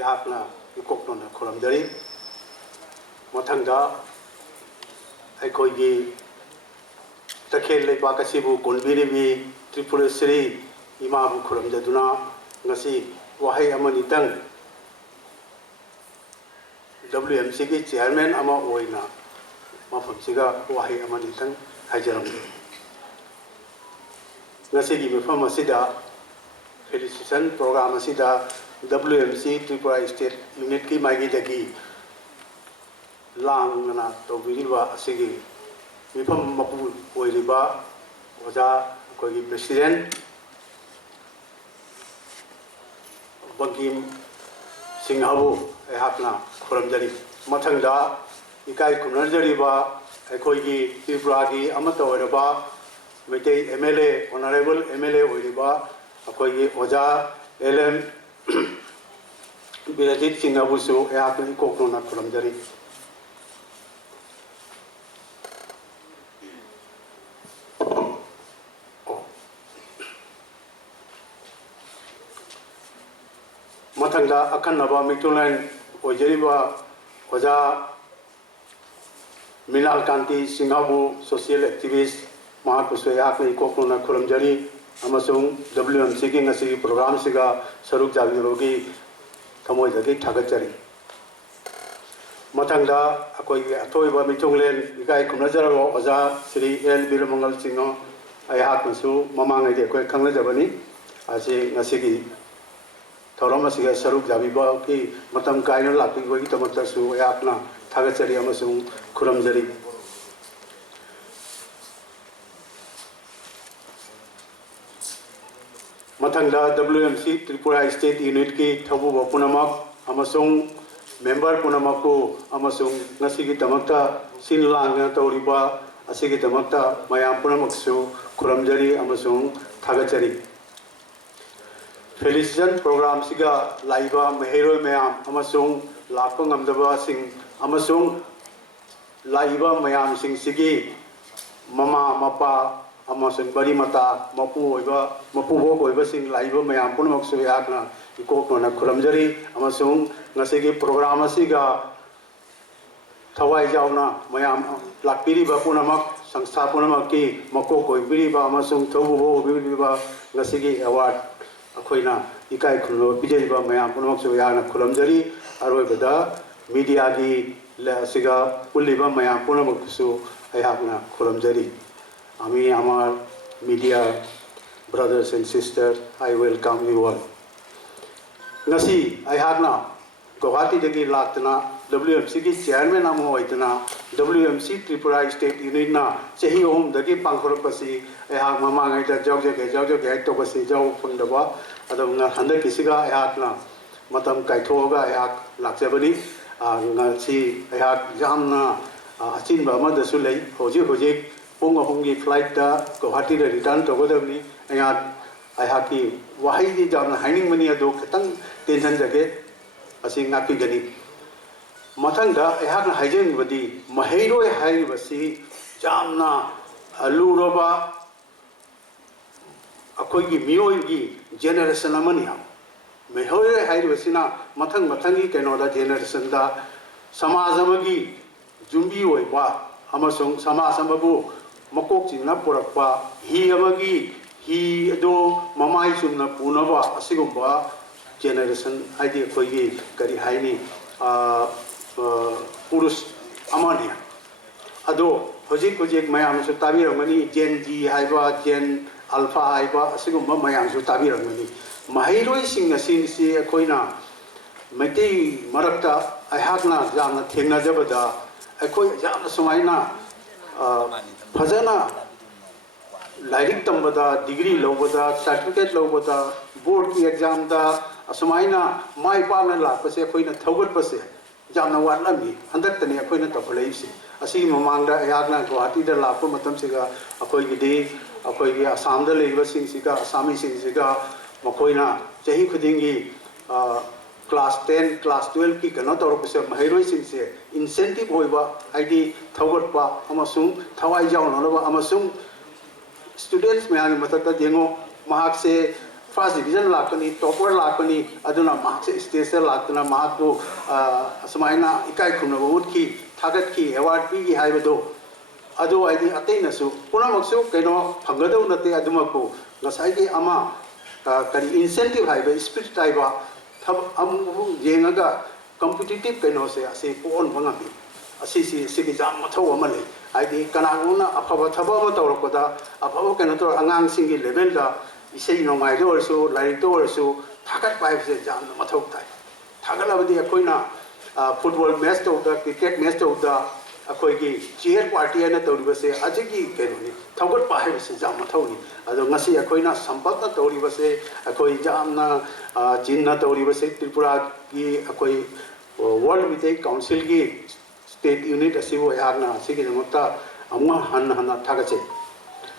यहाकना इकोक्टोना खुरमजरी मथंगा अखोगी तखेल लेपाक असिबु कोनबिरिबी Tripureshwari इमाबु खुरमजदुना ngasi wahai amanitang WMC ki chairman ama oina mafamsiga wahai amanitang hajaram ngasi gi mafam asida felicitation program asida WMC Tripura State Unit ki magi dagi lang na to biriba asigi mafam mapu oiriba oja ko gi president Bangkim Singhabu Hakna Kuramjari Matanga Ikai Kunarjariba Ekoigi Tibragi Amato Raba Mete MLA Honorable MLA Uriba Akoigi Oja LM Birajit Singhabusu Hakna Kokuna Kuramjari Matanga Akanaba Mitulan Ojeriba Oja Milal Kanti Singhabu social activist Mahakuswayakni Kokuna Kuramjari Amasung WMC ki ngasi program siga Saruk Javirogi Kamoy Dagi Thagachari Matanga Akoi Atoiba Mitulen Ikai Kunajaro Oja Sri L Birumangal Singho Ayahakunsu Mamanga de Koi Kanglajabani Asi Nasigi Thoramasiga Saruk Javiba ki Matam Kaino Laki Wagi Tamatasu Yakna Thagachari Amasung Kuramjari Matanga WMC Tripura State Unit ki Thabu Punamak Amasung member Punamaku Amasung Nasigi Tamakta Sinlang Tauriba Asigi Tamakta Mayam Punamaksu Kuramjari Amasung Thagachari Felicitation program siga laiba mahero mayam amasung lakpa ngamdaba sing amasung laiba mayam sing sigi mama mapa amasung bari mata mapu oiba sing laiba mayam punamak su yakna ikokna kuramjari amasung ngasigi program siga thawai jauna mayam lakpiri ba punamak sangstha punamak ki makok oibiri ba amasung thobu oibiri ba ngasigi award अखोइना इकाई खुलो बिजेबा मयाम पुनमक्सु याना खुलमजरी अरोइबदा media की सिगा पुलिबा मयाम पुनमक्सु अयाकना खुलमजरी आमी आमार media brothers and sisters I welcome you all ngasi अयाकना गुवाहाटी दगी लातना WMC की चेयरमैन आमो होइतना WMC Tripura State Unit ना चही ओम दगी पांखरपसी अयाक ममांगै दा जौजगे तोबसी जौ फुंदबा अदम हंदर किसिगा अयाकना मतम काइथोगा अयाक लाक्जबनी ngasi अयाक जामना अचिनबा मदसु लै होजिक पुंग अहुंगी फ्लाइट दा गुवाहाटी दा रिटर्न तोगदबनी अयाक की वाहै दी जामना हाइनिंग मनी अदो खतंग टेंशन जगे असि ngapi Matanga ayakna haijin badi mahairoi haibasi jamna aluroba akoigi miyoigi generation amani ha mahairoi haibasina matangi kenoda generation da samajamagi jumbi oiba amasung samajamabu makok jingna porakpa hi amagi hi ado mamai sumna punaba asigumba generation haidi akoigi kari haini पुरुष अमानिया अदो होजिक मयाम सु ताबिरमनी जेन जी हाइबा जेन alpha हाइबा असिगुम मयाम सु ताबिरमनी महिरोइ सिंग सिंसी अखोइना मैते मरक्ता अहाकना जामना थेंगना जबदा अखोइ जामना सुमाइना फजना lyric तंबदा degree लोबदा certificate लोबदा board की exam दा असुमाइना माइ पाना लापसे अखोइना थौगटपसे जामना वाटलमी हंदक्तने अखोइना तफलेइसे असि ममांगदा अयाकना गुवाहाटी दा लाप मतम सिगा अखोइगिदि अखोइगी आसाम दा लेबा सिंगसिगा आसामी सिंगसिगा मखोइना चही खुदिंगी क्लास 10 क्लास 12 की कनो तौरपसे महिरोइ सिंगसे इंसेंटिव होइबा हाइदि थौगटपा अमसुंग थवाइ जावनबा अमसुंग स्टूडेंट्स में आने मतलब देंगो महाक से फर्स्ट डिवीजन लाकनी टॉपर लाकनी अदुना मार्क्स स्टेज से लाकना मार्क को असमायना इकाई खुनबो उठकी थागत की अवार्ड पीगी हाइबदो अदो आइदि अतैनसु पुनमक्सु कइनो फंगदौ नते अदुमकु ngसाइगे अमा करी इंसेंटिव हाइबे स्पिरिट टाइबा थब अमु जेंगा कॉम्पिटिटिव कइनो से असे पोन बंगाबी असी सिगी जाम मथौ अमा ले आइदि कनागुना अफब थब अमा तौरकोदा अफब कइनो तो अंगांग सिंगी लेवल दा इसे नोंगाइ दो ओरसु लाइक दो ओरसु थागत पाइब से जाम मथौ ताइ थागलाबदि अखोइना फुटबॉल मैच तौदा क्रिकेट मैच तौदा अखोइगी चेयर पार्टी ने तौरिबसे अजगी कइनोनि थौगत पाइबसे जाम मथौनि अदो ngasi अखोइना संपर्क तौरिबसे अखोइ जामना जिन्ना तौरिबसे त्रिपुरा की अखोइ वर्ल्ड मिटे काउंसिल की स्टेट यूनिट असिबो यागना सिगी नमता अमुआ हन्ना थागचे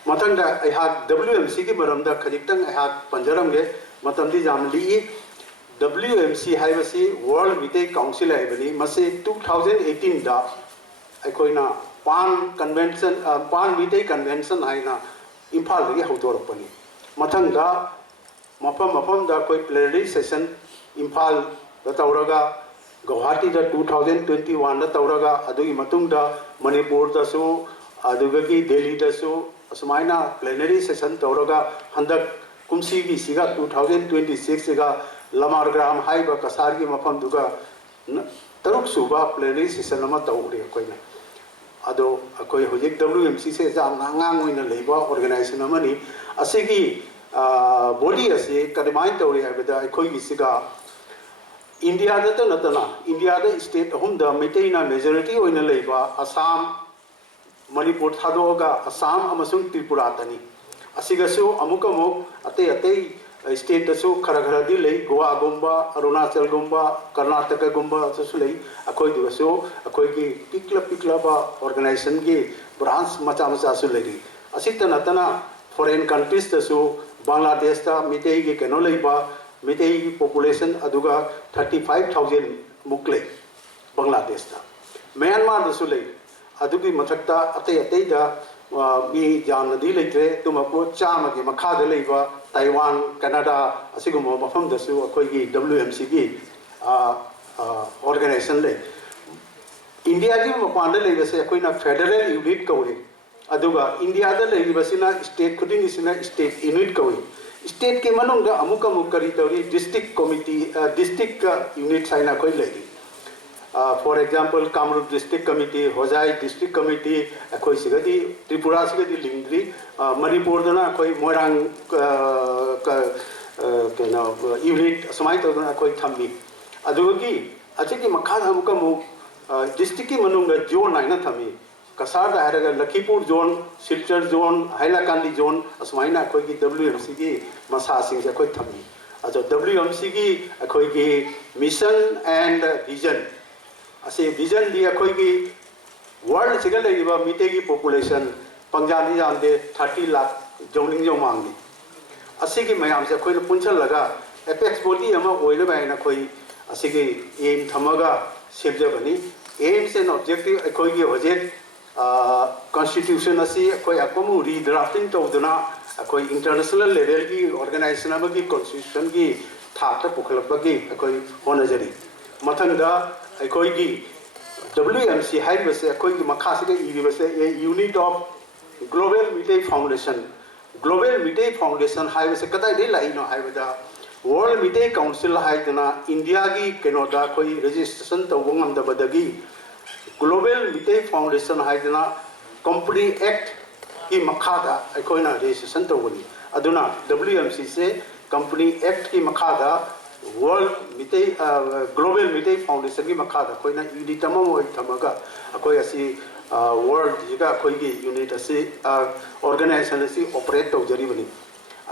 मतंगदा अहाक WMC की मरमदा खजिक्तंग अहाक पंजरमगे मतंदी जाम ली WMC हाइबसी वर्ल्ड मिटे काउंसिल हाइबनी मसे 2018 दा अखोइना पान कन्वेंशन पान मिटे कन्वेंशन हाइना इम्फाल दगी हौदोरपनी मथंगदा मफम दा कोई प्लेनरी सेशन इम्फाल दा तौरगा गुवाहाटी दा 2021 दा तौरगा अदुगी मतुंगदा मणिपुर दासु अदुगगी दिल्ली दासु असमाइना प्लेनरी सेशन तौरगा हंदक कुमसी की सिगा 2026 सिगा लमारग्राम हाइबा कसार की मफम दुगा तरुक सुबा प्लेनरी सेशन अमा तौरे कोइना अदो अखोइ होजिक WMC से जाम नांगांग ओइना लेबा ऑर्गेनाइजेशन अमनी असिगी बॉडी असे कदमाइन तौरे हाइबदा अखोइ गिसिगा इंडिया दा तो नतना इंडिया दा स्टेट अहुम दा मिटेना मेजॉरिटी ओइना लेबा असम मणिपुर थादोगा असम अमसुंग त्रिपुरा तनी असिगसु अमुक अते स्टेट दसु खरा दी ले गोवा गुम्बा अरुणाचल गुम्बा कर्नाटक गुम्बा ससु ले अखोइ दुसु अखोइ की पिकला बा ऑर्गेनाइजेशन की ब्रांच मचा सु लेरी असित नतना फॉरेन कंट्रीज दसु बांग्लादेश ता मिटे की केनो लेबा मिटे की पॉपुलेशन अदुगा 35,000 मुकले बांग्लादेश ता म्यांमार दसु ले अदुगी मथक्ता अते दा मी जामनदी लेत्रे तुमको चामगे मखाद लेबा ताइवान कनाडा असिगुम मफम दसु अखोइगी WMC की ऑर्गेनाइजेशन ले इंडिया की मपान लेबसे अखोइना फेडरल यूनिट कौरे अदुगा इंडिया दा लेबसिना स्टेट खुदिंगिसिना स्टेट यूनिट कौरे स्टेट के मनुंगा अमुक करी तौरी डिस्ट्रिक्ट कमिटी डिस्ट्रिक्ट यूनिट साइना कोई लेगी for example Kamrup district committee Hojai district committee अखोइ सिगदी त्रिपुरा सिगदी लिंगद्री मणिपुर दना अखोइ मोरांग केनो यूनिट समाई तौदना अखोइ थम्बी अदुगी अचिकी मखाद अमुकमु डिस्ट्रिक्ट की मनुंगा जोन नाइना थम्बी कसार दा हारगा Lakhipur zone Silchar zone Hailakandi zone असमाइना अखोइ की WMC की मसा सिंग अखोइ थम्बी अजो WMC की अखोइ की मिशन एंड विजन असे विजन दी अखोइ की वर्ल्ड सिगल लेबा मिटे की पॉपुलेशन पंजाबी जानदे 30 लाख जोनिंग जो मांगी असे की मयाम से अखोइ पुंछल लगा एपेक्स बॉडी अमा ओइले बायना अखोइ असे की एम थमगा सेबजबनी एम्स एंड ऑब्जेक्टिव अखोइ की होजे कॉन्स्टिट्यूशन असी अखोइ अकमु रीड्राफ्टिंग तौदना अखोइ इंटरनेशनल लेवल की ऑर्गेनाइजेशन अमा की कॉन्स्टिट्यूशन की थाक पुखलपगी अखोइ होनजरी मथंगदा अखोइ की WMC हाइबसे अखोइ की मखा से इरिबसे ए यूनिट ऑफ ग्लोबल मिटे फाउंडेशन हाइबसे कदाइ दे लाइनो हाइबदा वर्ल्ड मिटे काउंसिल हाइदना इंडिया की केनोदा अखोइ रजिस्ट्रेशन तौबंगम दबदगी ग्लोबल मिटे फाउंडेशन हाइदना कंपनी एक्ट की मखादा अखोइना रजिस्ट्रेशन तौबनी अदुना WMC से कंपनी एक्ट की मखादा वर्ल्ड मिटे ग्लोबल मिटे फाउंडेशन की मखादा अखोइना यूनिट अमा मोइ थमगा अखोइ असी वर्ल्ड जिगा अखोइ की यूनिट असी ऑर्गेनाइजेशन असी ऑपरेट तौजरीबनी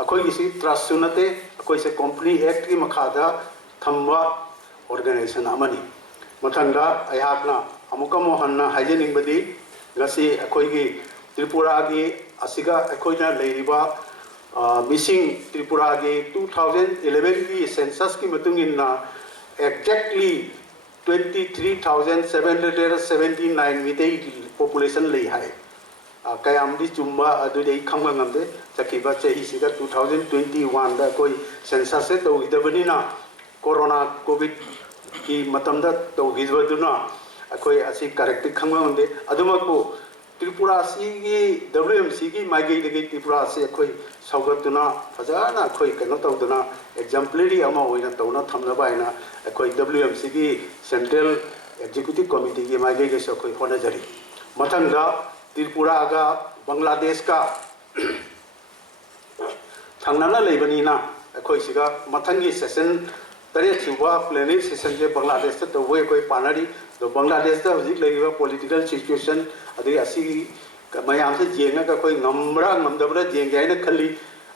अखोइ की सी ट्रस्ट सुनते अखोइ से कंपनी एक्ट की मखादा थम्बा ऑर्गेनाइजेशन अमनी मथंगा अयाकना अमुकमो हन्ना हाइजेनिंगबदी गसी अखोइ की त्रिपुरा की असिगा अखोइना लेरिबा मिसिंग त्रिपुरा के 2011 की सेंसस की मतुंगिना एक्जैक्टली 23,779 मिटे पॉपुलेशन ले है कयामदी Chumba अदुदे खंगा ngamde chakiba chahi siga 2021 da koi census se tawidabani na corona covid ki matamda tawidwaduna akoi asi correct khangba ngamde adumakko Tripura si WMC ki magi de Tripura se akoi saugatuna fajana akoi kano tawduna exemplary ama oina tawna thamna baina akoi WMC ki central executive committee ki magi ge so akoi honajari mathanga Tripura ga Bangladesh ka thangna leibani na akoi siga mathangi session tare chuba plenary session je Bangladesh ta we koi panari do Bangladesh ta hujik leiba political situation adi asi mayam se jenga ka koi ngamra ngamdabra jenga ina khali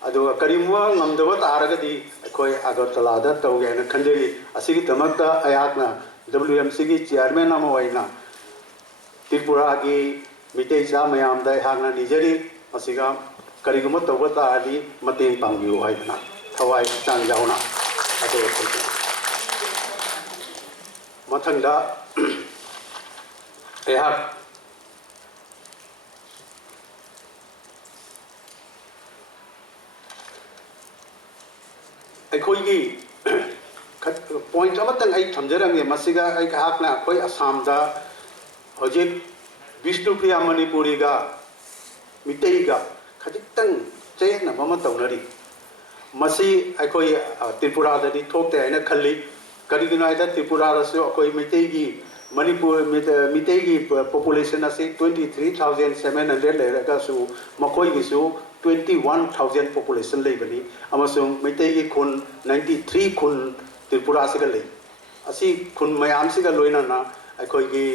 ado karimwa ngamdaba taraga di koi agartala da tawge ina khandeli asi ki tamakta ayakna WMC ki chairman ama waina Tripura ki Mitei sa mayam da hangna nijari asiga kariguma tawba taadi mateng pangbiu haidana thawai chang jauna ado mathangda ehak aikoigi point amatang ai thamjarange masiga ai hakna koi Assam da hojik Vishnupriya Manipuri ga Mitei ga khajitang chayna mama tawnari masi aikoi Tripura da di thokte aina khalli karigina ida Tripura da so akoi Mitei gi Manipur Mitei gi population ase 23,700 leraga su makoi gi su 21,000 population leibani amasung Mitei gi khun 93 khun Tripura se ga lei asi khun mayam se ga loina na aikoi gi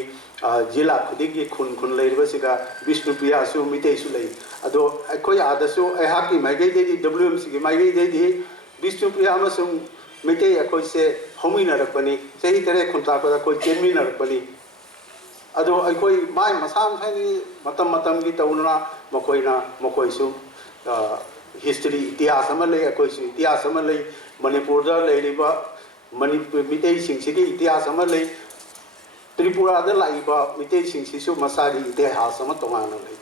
jila khudigi khun leiriba siga Vishnupriya su Mitei su lei ado aikoi adasu aihaki maigai de WMC gi maigai de Vishnupriya amasung Mitei aikoi se homina rakpani sehi tere khunta pa koi chemina rakpani ado aikoi mai masam thani matam gi tauna makoi su history itihas ama lei aikoi su itihas ama lei Manipur da leiriba Manipur Mitei sing sigi itihas ama lei Tripura da laiba Mitei sing sisu masagi itihas ama tongana lei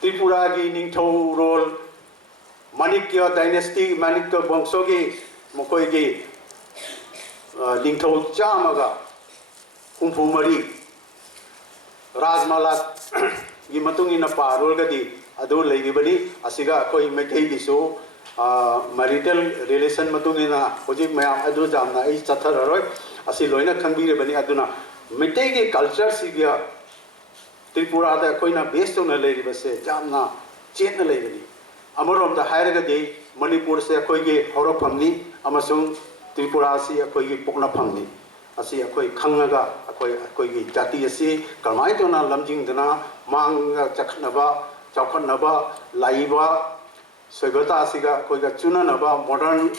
Tripura gi ningthau role Manikya dynasty Manikya bangso gi makoi gi ningthau chamaga humphumari rajmala gi matung ina parol ga di adu leibani asiga koi Mitei gi so marital relation matung ina hojik mayam adu jamna ai chathararoi asi loina khangbi bani aduna Mitei gi culture sigia Tripura da koina based on leiri base jamna chetna leibani amarom da hairaga de Manipur se koi gi horaphamni amasung Tripura si koi gi pokna phamni asi koi khangaga koi gi jati asi kamai tona lamjing dana manga chakhnaba chakhnaba laiba soigata siga koi ga chunanaba modern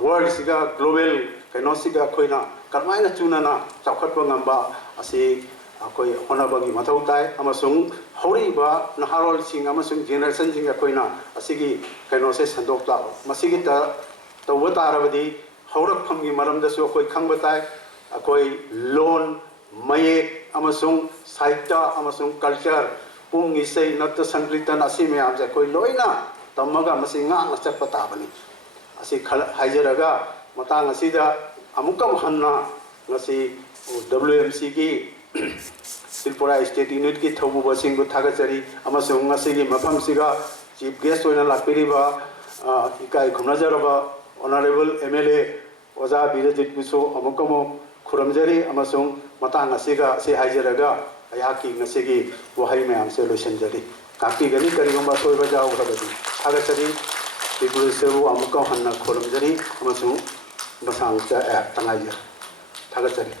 world siga global kainosiga koina kamai na chunana chakhatwa ngamba asi koi honabagi mathau tai amasung horiba naharol sing amasung generation sing koina asigi kainose sandok ta masigi ta tawata arabadi haurak phamgi maramda so koi khangba tai koi loan maye amasung saita amasung culture pung isei natta sankritan asime amja koi loina tamaga masinga na chapata bani asi haijaraga matang asida amukam hanna ngasi WMC ki Tripura State Unit ki thobu basing bu thagachari amasung ngasi gi mafam siga chief guest oina lakpiriba ikai khumnajaraba honorable MLA Oza Birajit Biso amukamo khuramjari amasung matang asiga se haijaraga ayaki ngasi gi wahai mayam se loisanjari kapi gani karigomba soiba jaw habadi thagachari Tripura sebu amukam hanna khuramjari amasung basang cha tangai thagachari